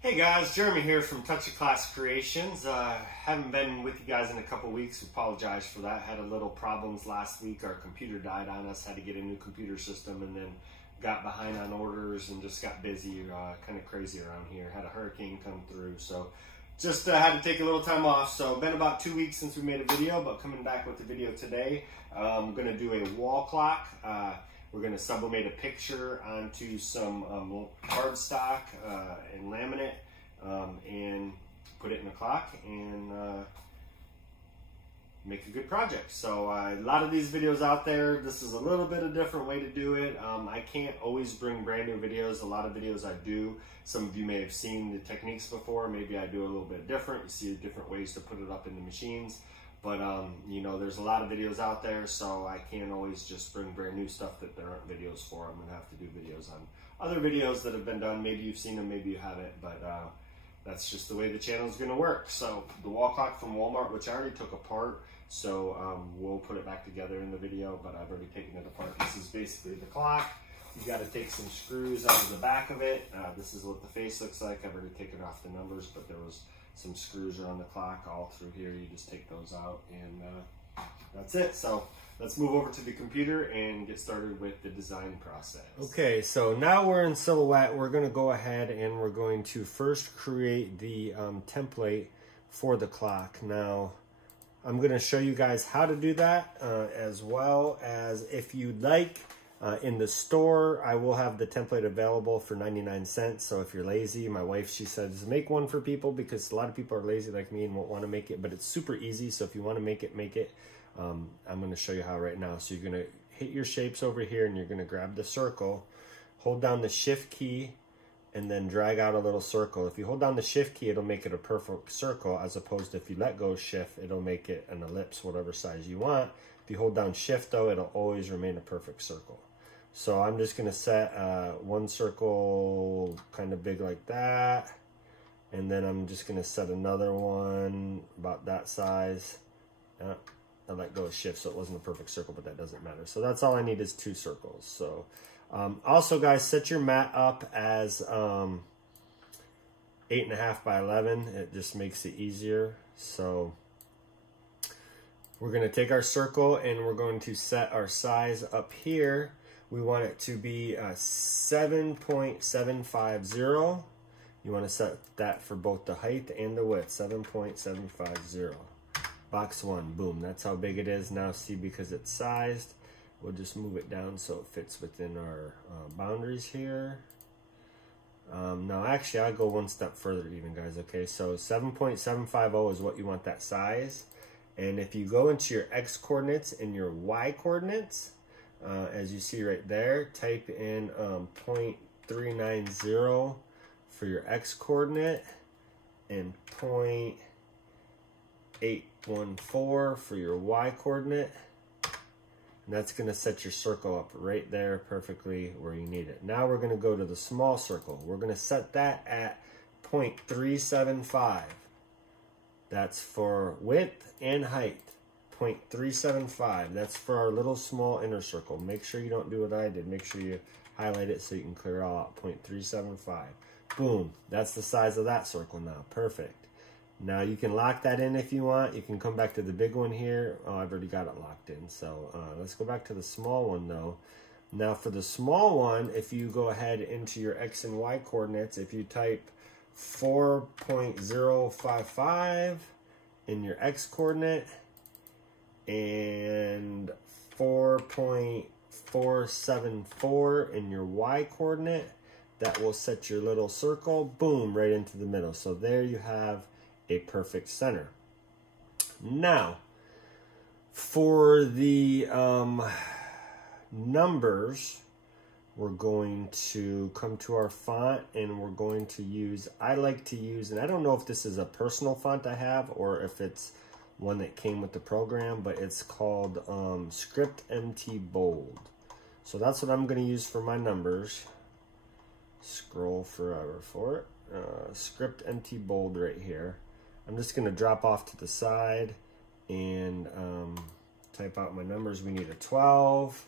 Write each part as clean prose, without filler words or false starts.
Hey guys, Jeremy here from Touch of Class Creations. Haven't been with you guys in a couple weeks. Apologize for that. Had a little problems last week. Our computer died on us. Had to get a new computer system and then got behind on orders and just got busy. Kind of crazy around here. Had a hurricane come through, so just had to take a little time off. So been about 2 weeks since we made a video, but coming back with the video today. I'm going to do a wall clock. We're going to sublimate a picture onto some cardstock and laminate and put it in a clock and make a good project. So a lot of these videos out there, this is a little bit a different way to do it. I can't always bring brand new videos. A lot of videos I do, some of you may have seen the techniques before. Maybe I do a little bit different. You see different ways to put it up in the machines. But, you know, there's a lot of videos out there, so I can't always just bring brand new stuff that there aren't videos for. I'm going to have to do videos on other videos that have been done. Maybe you've seen them, maybe you haven't, but that's just the way the channel is going to work. So the wall clock from Walmart, which I already took apart, so we'll put it back together in the video, but I've already taken it apart. This is basically the clock. You've got to take some screws out of the back of it. This is what the face looks like. I've already taken off the numbers, but there was some screws around the clock all through here. You just take those out and that's it. So let's move over to the computer and get started with the design process. Okay, so now we're in Silhouette. We're going to go ahead and we're going to first create the template for the clock. Now I'm going to show you guys how to do that as well as if you'd like. In the store, I will have the template available for 99 cents. So if you're lazy, my wife, she says, make one for people because a lot of people are lazy like me and won't want to make it, but it's super easy. So if you want to make it, make it. I'm going to show you how right now. So you're going to hit your shapes over here and you're going to grab the circle, hold down the shift key, and then drag out a little circle. If you hold down the shift key, it'll make it a perfect circle, as opposed to if you let go shift, it'll make it an ellipse, whatever size you want. If you hold down shift though, it'll always remain a perfect circle. So I'm just going to set one circle kind of big like that. And then I'm just going to set another one about that size. I let go of shift, so it wasn't a perfect circle, but that doesn't matter. So that's all I need is 2 circles. So also, guys, set your mat up as 8.5 by 11. It just makes it easier. So we're going to take our circle and we're going to set our size up here. We want it to be 7.750. You want to set that for both the height and the width, 7.750. Box 1, boom, that's how big it is. Now see, because it's sized, we'll just move it down so it fits within our boundaries here. Now actually, I'll go one step further even, guys, okay? So 7.750 is what you want that size. And if you go into your X coordinates and your Y coordinates, as you see right there, type in 0.390 for your X coordinate and 0.814 for your Y coordinate. And that's going to set your circle up right there perfectly where you need it. Now we're going to go to the small circle. We're going to set that at 0.375. That's for width and height. 0.375. That's for our little small inner circle. Make sure you don't do what I did. Make sure you highlight it so you can clear all out. 0.375. Boom. That's the size of that circle now. Perfect. Now you can lock that in if you want. You can come back to the big one here. Oh, I've already got it locked in. So let's go back to the small one though. Now for the small one, if you go ahead into your X and Y coordinates, if you type 4.055 in your X coordinate, and 4.474 in your Y coordinate, that will set your little circle, boom, right into the middle. So there you have a perfect center. Now, for the numbers, we're going to come to our font and we're going to use, I like to use, and I don't know if this is a personal font I have or if it's one that came with the program, but it's called Script MT Bold. So that's what I'm going to use for my numbers. Scroll forever for it. Script MT Bold right here. I'm just going to drop off to the side and type out my numbers. We need a 12.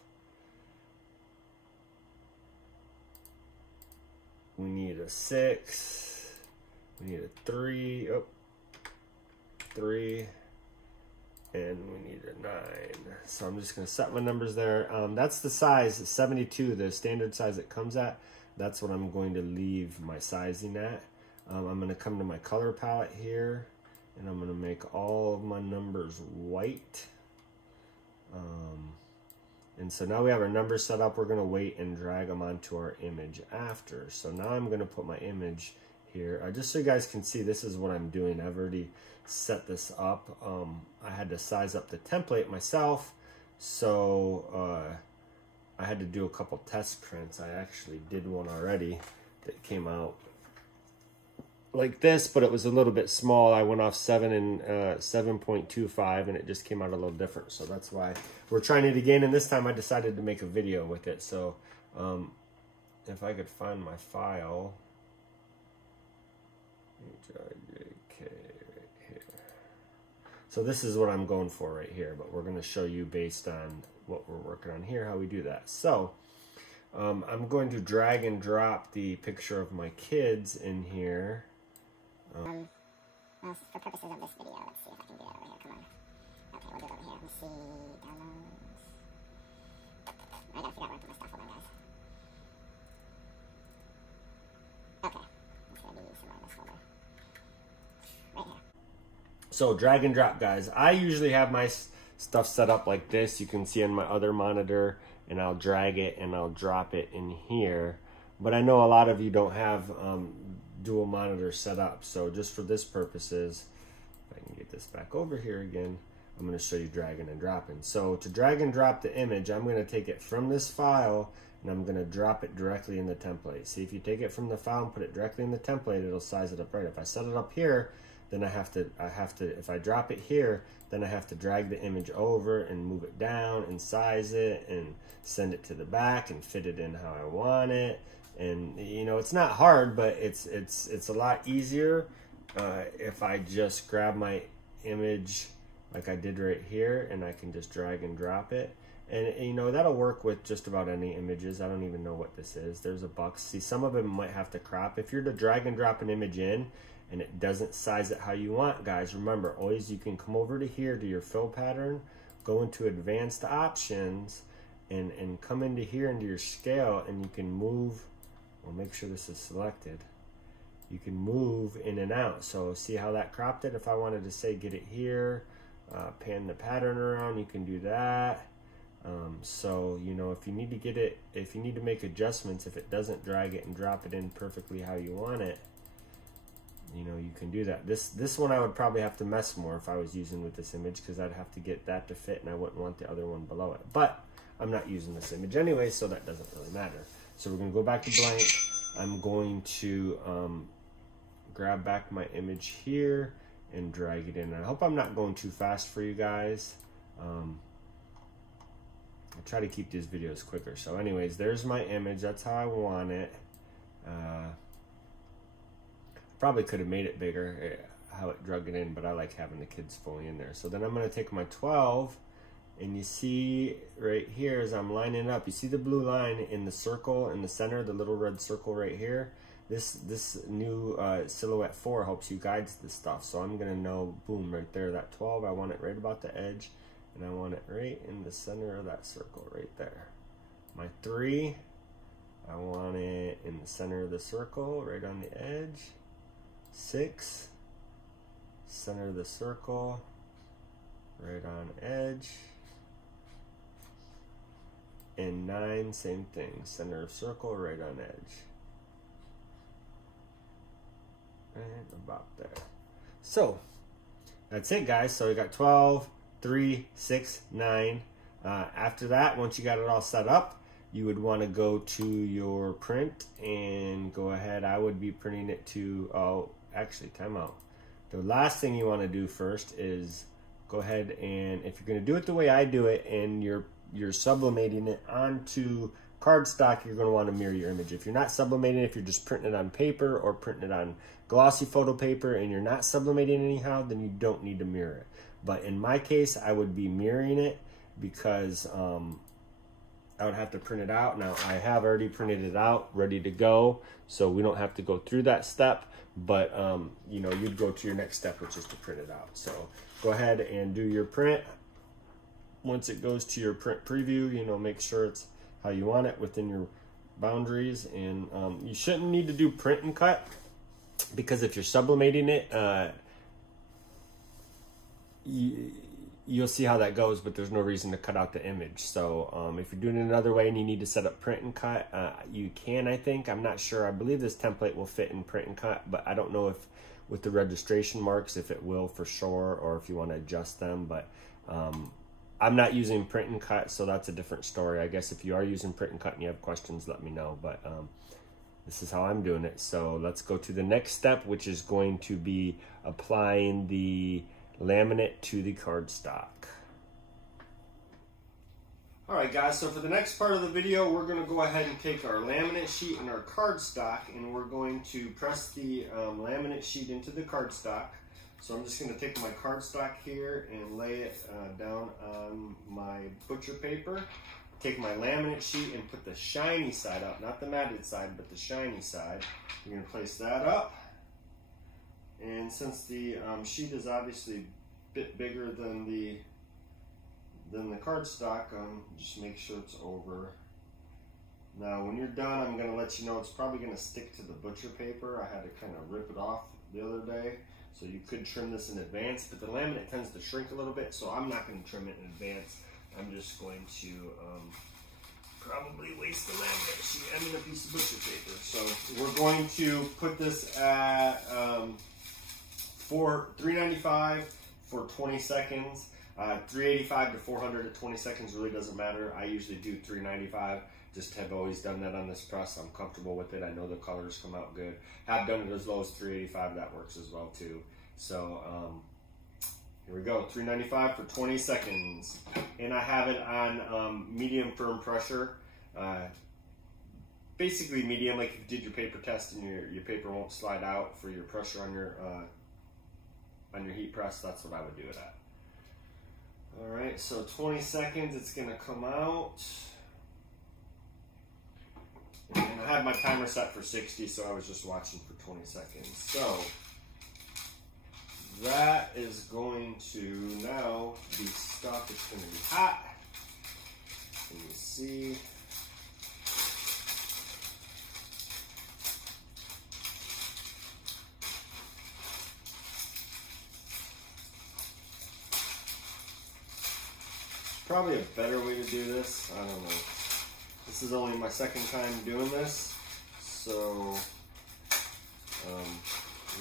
We need a 6. We need a 3, oh, 3, and we need a 9. So I'm just gonna set my numbers there. That's the size, 72, the standard size it comes at. That's what I'm going to leave my sizing at. I'm gonna come to my color palette here, and I'm gonna make all of my numbers white. And so now we have our numbers set up. We're gonna wait and drag them onto our image after. So now I'm gonna put my image here. Just so you guys can see, this is what I'm doing. I've already set this up. I had to size up the template myself, so I had to do a couple test prints. I actually did one already that came out like this, but it was a little bit small. I went off 7 and 7.25, and it just came out a little different. So that's why we're trying it again. And this time I decided to make a video with it. So if I could find my file, HIJK right here. So this is what I'm going for right here, but we're going to show you based on what we're working on here, how we do that. So I'm going to drag and drop the picture of my kids in here. Well, for purposes of this video, let's see if I can get it over here. Come on. Okay, we'll do it over here. Let's see. Downloads. I gotta figure out where to put my stuff. Hold on, guys. Okay. It's gonna be somewhere in this folder. Right here. So drag and drop, guys. I usually have my stuff set up like this. You can see on my other monitor, and I'll drag it and I'll drop it in here. But I know a lot of you don't have dual monitor set up. So just for this purposes, if I can get this back over here again, I'm going to show you dragging and dropping. So to drag and drop the image, I'm going to take it from this file and I'm going to drop it directly in the template. See, if you take it from the file and put it directly in the template, it'll size it up right. If I set it up here, then I have to, if I drop it here, then I have to drag the image over and move it down and size it and send it to the back and fit it in how I want it. And you know, it's not hard, but it's a lot easier if I just grab my image like I did right here, and I can just drag and drop it. And you know, that'll work with just about any images. I don't even know what this is. There's a box. See, some of them might have to crop. If you're to drag and drop an image in and it doesn't size it how you want, guys, remember, always you can come over to here to your fill pattern, go into advanced options, and come into here into your scale, and you can move. Well, make sure this is selected. You can move in and out. So see how that cropped it? If I wanted to say get it here, pan the pattern around, you can do that. So you know, if you need to get it, if you need to make adjustments, if it doesn't drag it and drop it in perfectly how you want it, you know, you can do that. This one I would probably have to mess more if I was using with this image, because I'd have to get that to fit and I wouldn't want the other one below it. But I'm not using this image anyway, so that doesn't really matter. So we're going to go back to blank. I'm going to grab back my image here and drag it in. I hope I'm not going too fast for you guys. I try to keep these videos quicker. So anyways, there's my image. That's how I want it. Probably could have made it bigger, how it drug it in, but I like having the kids fully in there. So then I'm going to take my 12, and you see right here as I'm lining up, you see the blue line in the circle in the center, the little red circle right here. This new silhouette 4 helps you guide this stuff. So I'm going to know, boom, right there, that 12, I want it right about the edge, and I want it right in the center of that circle right there. My 3, I want it in the center of the circle, right on the edge. 6, center of the circle, right on edge. And 9, same thing, center of circle, right on edge. And about there. So that's it, guys. So we got 12, 3, 6, 9. After that, once you got it all set up, you would want to go to your print and go ahead. I would be printing it to, oh, actually, time out. The last thing you want to do first is go ahead, and if you're going to do it the way I do it, and you're sublimating it onto cardstock, you're going to want to mirror your image. If you're not sublimating, if you're just printing it on paper or printing it on glossy photo paper and you're not sublimating anyhow, then you don't need to mirror it. But in my case, I would be mirroring it because I would have to print it out. Now I have already printed it out, ready to go, so we don't have to go through that step, but you know, you'd go to your next step, which is to print it out. So go ahead and do your print. Once it goes to your print preview, you know, make sure it's how you want it within your boundaries, and you shouldn't need to do print and cut, because if you're sublimating it, you'll see how that goes, but there's no reason to cut out the image. So if you're doing it another way and you need to set up print and cut, you can, I think. I'm not sure. I believe this template will fit in print and cut, but I don't know if with the registration marks, if it will for sure, or if you want to adjust them. But I'm not using print and cut, so that's a different story. I guess if you are using print and cut and you have questions, let me know. But this is how I'm doing it. So let's go to the next step, which is going to be applying the laminate to the cardstock. All right, guys, so for the next part of the video, we're going to go ahead and take our laminate sheet and our cardstock, and we're going to press the laminate sheet into the cardstock. So I'm just going to take my cardstock here and lay it down on my butcher paper. Take my laminate sheet and put the shiny side up, not the matted side, but the shiny side. You're going to place that up. And since the sheet is obviously a bit bigger than the cardstock, just make sure it's over. Now when you're done, I'm going to let you know it's probably going to stick to the butcher paper. I had to kind of rip it off the other day, so you could trim this in advance, but the laminate tends to shrink a little bit, so I'm not going to trim it in advance. I'm just going to probably waste the laminate sheet and a piece of butcher paper. So we're going to put this at $395 for 20 seconds. 385 to 400 at 20 seconds really doesn't matter. I usually do 395. Just have always done that on this press. I'm comfortable with it. I know the colors come out good. Have done it as low as 385. That works as well too. So here we go. 395 for 20 seconds. And I have it on medium firm pressure. Basically medium, like if you did your paper test and your paper won't slide out for your pressure on your heat press, that's what I would do it at. All right, so 20 seconds, it's gonna come out. And I had my timer set for 60, so I was just watching for 20 seconds. So that is going to now be stuck. It's going to be hot. Let me see. Probably a better way to do this. I don't know. This is only my second time doing this, so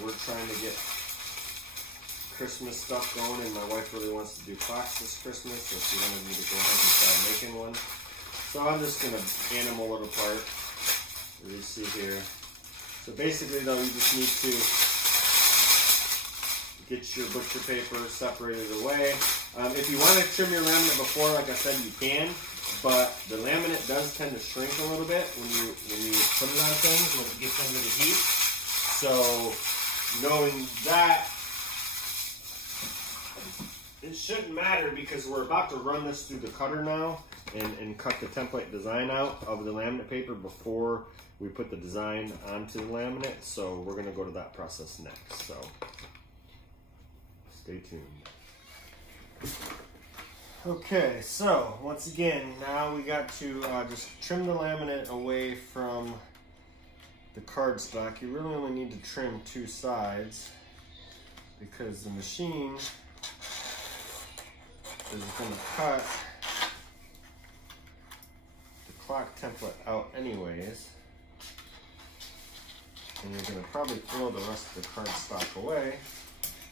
we're trying to get Christmas stuff going, and my wife really wants to do clocks this Christmas, so she wanted me to go ahead and start making one. So I'm just going to animal it apart, as you see here. So basically though, you just need to get your butcher paper separated away. If you want to trim your laminate before, like I said, you can, but the laminate does tend to shrink a little bit when you put it on things, when it gets under the heat. So knowing that, it shouldn't matter because we're about to run this through the cutter now and cut the template design out of the laminate paper before we put the design onto the laminate. So we're going to go to that process next. So stay tuned. Okay, so once again, now we got to just trim the laminate away from the cardstock. You really only need to trim two sides because the machine is going to cut the clock template out anyways. And you're going to probably throw the rest of the cardstock away.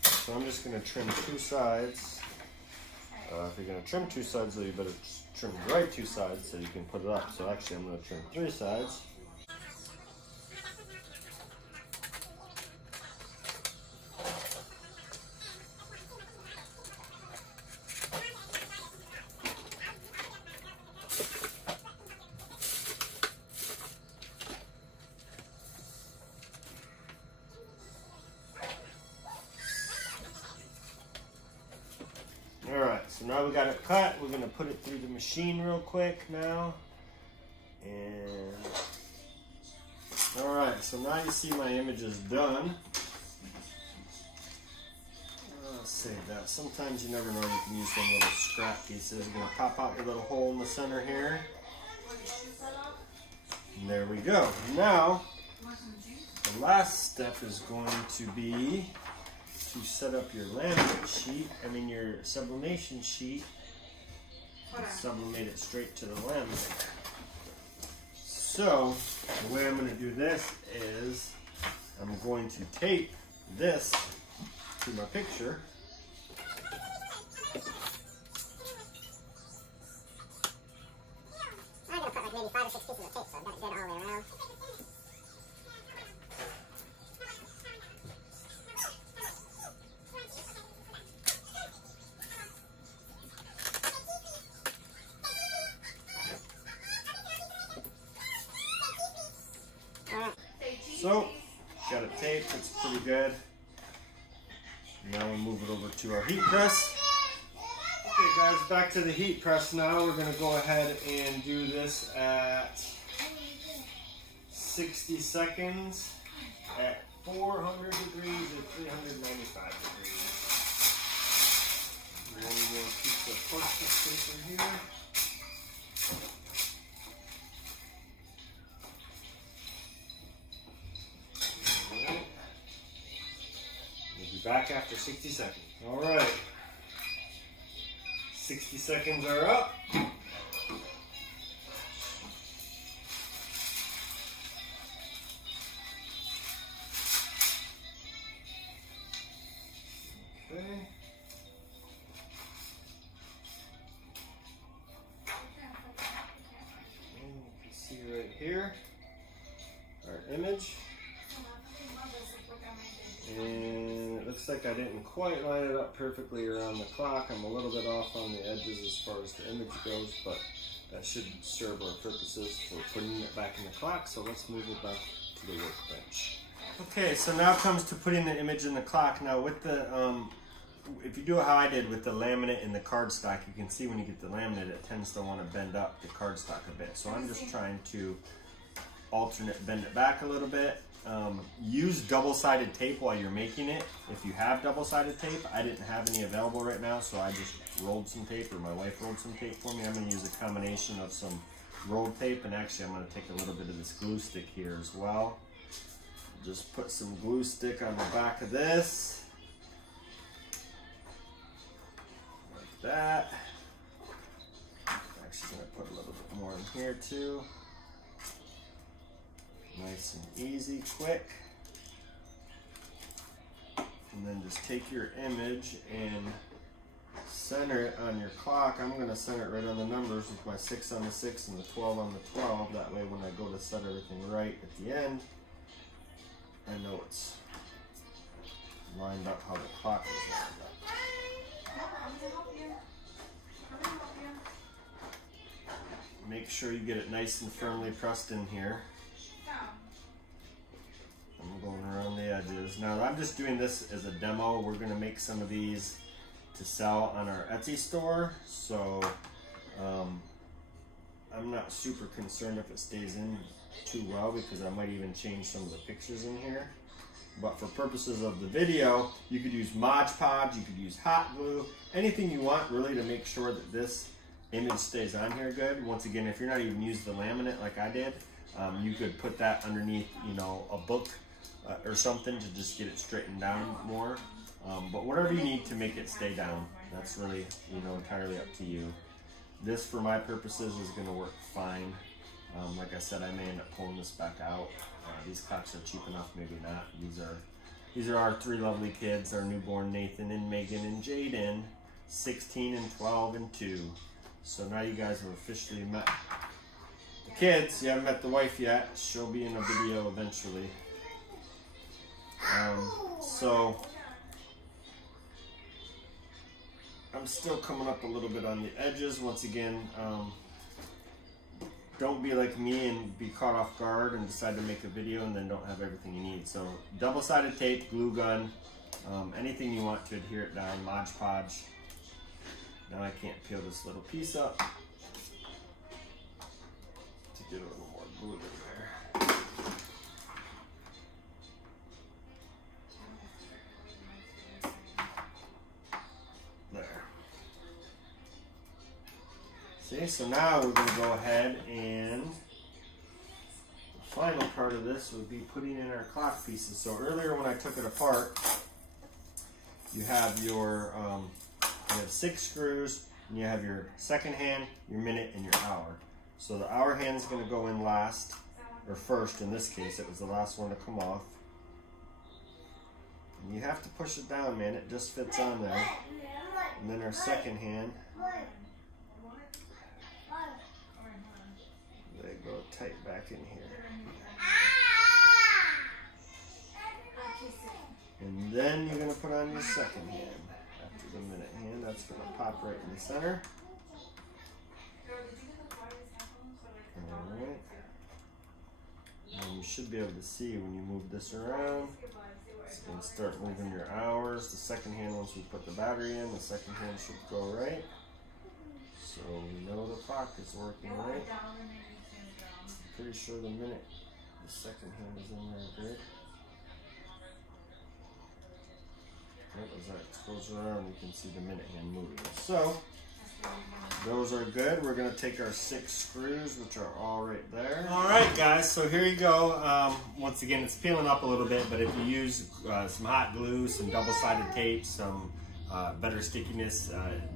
So I'm just going to trim two sides. If you're going to trim two sides, though, you better trim the right two sides so you can put it up. So actually, I'm going to trim three sides. Alright, so now we got it cut. We're going to put it through the machine real quick now. so now you see my image is done. I'll save that. Sometimes you never know, you can use some little scrap pieces. You're going to pop out your little hole in the center here. And there we go. Now, the last step is going to be to set up your laminate sheet, your sublimation sheet, and sublimate it straight to the laminate. So, the way I'm going to do this is I'm going to tape this to my picture. I'm going to put like maybe 5 or 6 pieces of tape, so I've got it good all the way around. So, got it taped, it's pretty good. Now we'll move it over to our heat press. Okay guys, back to the heat press now. We're going to go ahead and do this at 60 seconds at 400 degrees or 395 degrees. One more piece of parchment paper here. Back after 60 seconds. All right. 60 seconds are up. Okay. And you can see right here our image. And it looks like I didn't quite line it up perfectly around the clock. I'm a little bit off on the edges as far as the image goes, but that should serve our purposes for putting it back in the clock. So let's move it back to the workbench. Okay, so now it comes to putting the image in the clock. Now with the, if you do it how I did with the laminate and the cardstock, you can see when you get the laminate, it tends to want to bend up the cardstock a bit. So I'm just trying to bend it back a little bit. Use double-sided tape while you're making it. If you have double-sided tape, I didn't have any available right now, so I just rolled some tape, or my wife rolled some tape for me. I'm going to use a combination of some rolled tape, and actually I'm going to take a little bit of this glue stick here as well. Just put some glue stick on the back of this, like that. I'm actually going to put a little bit more in here too. Nice and easy, quick. And then just take your image and center it on your clock. I'm going to center it right on the numbers with my 6 on the 6 and the 12 on the 12. That way when I go to set everything right at the end, I know it's lined up how the clock is lined up. Make sure you get it nice and firmly pressed in here. I'm going around the edges. Now I'm just doing this as a demo. We're going to make some of these to sell on our Etsy store. So I'm not super concerned if it stays in too well, because I might even change some of the pictures in here. But for purposes of the video, you could use Mod Podge, you could use hot glue, anything you want really to make sure that this image stays on here good. Once again, if you're not even using the laminate like I did, you could put that underneath, a book or something to just get it straightened down more. But whatever you need to make it stay down, that's really, entirely up to you. This, for my purposes, is going to work fine. Like I said, I may end up pulling this back out. These clocks are cheap enough, maybe not. These are our 3 lovely kids, our newborn Nathan and Megan and Jaden, 16 and 12 and 2. So now you guys have officially met the kids. You haven't met the wife yet. She'll be in a video eventually. So I'm still coming up a little bit on the edges. Once again, don't be like me and be caught off guard and decide to make a video and then don't have everything you need. So double-sided tape, glue gun, anything you want to adhere it down, Mod Podge. Now I can't peel this little piece up to get a little more glue in there. Okay, so now we're going to go ahead and the final part of this would be putting in our clock pieces. So earlier when I took it apart, you have your you have 6 screws, and you have your second hand, your minute, and your hour. So the hour hand is going to go in last, or first in this case. It was the last one to come off. And you have to push it down, man. It just fits on there. And then our second hand, they go tight back in here. And then you're going to put on your second hand. After the minute hand, that's going to pop right in the center. Alright. And you should be able to see when you move this around. It's going to start moving your hours. The second hand, once we put the battery in, the second hand should go right. So we know the clock is working right. I'm pretty sure the minute, the second hand is in there good. As that goes around, you can see the minute hand moving. So those are good. We're going to take our 6 screws, which are all right there. All right, guys, so here you go. Once again, it's peeling up a little bit, but if you use some hot glue, some double-sided tape, some better stickiness,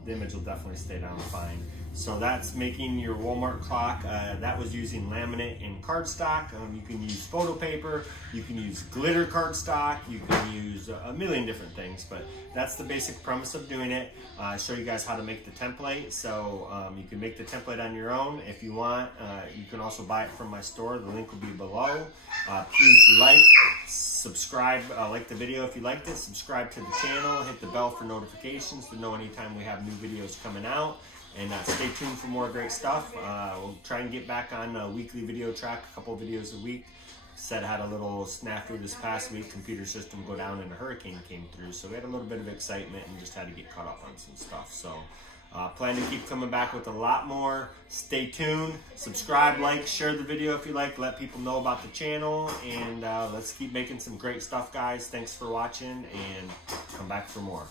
the image will definitely stay down fine. So that's making your Wal Mart clock. That was using laminate and cardstock. You can use photo paper, you can use glitter cardstock, you can use a million different things, but that's the basic premise of doing it. I show you guys how to make the template. So you can make the template on your own if you want. You can also buy it from my store. The link will be below. Please like, subscribe, like the video if you liked it, subscribe to the channel, hit the bell for notifications to know anytime we have new videos coming out. And stay tuned for more great stuff. We'll try and get back on a weekly video track, a couple videos a week. Said I had a little snafu this past week. Computer system go down and a hurricane came through. So we had a little bit of excitement and just had to get caught up on some stuff. So plan to keep coming back with a lot more. Stay tuned. Subscribe, like, share the video if you like. Let people know about the channel. And let's keep making some great stuff, guys. Thanks for watching and come back for more.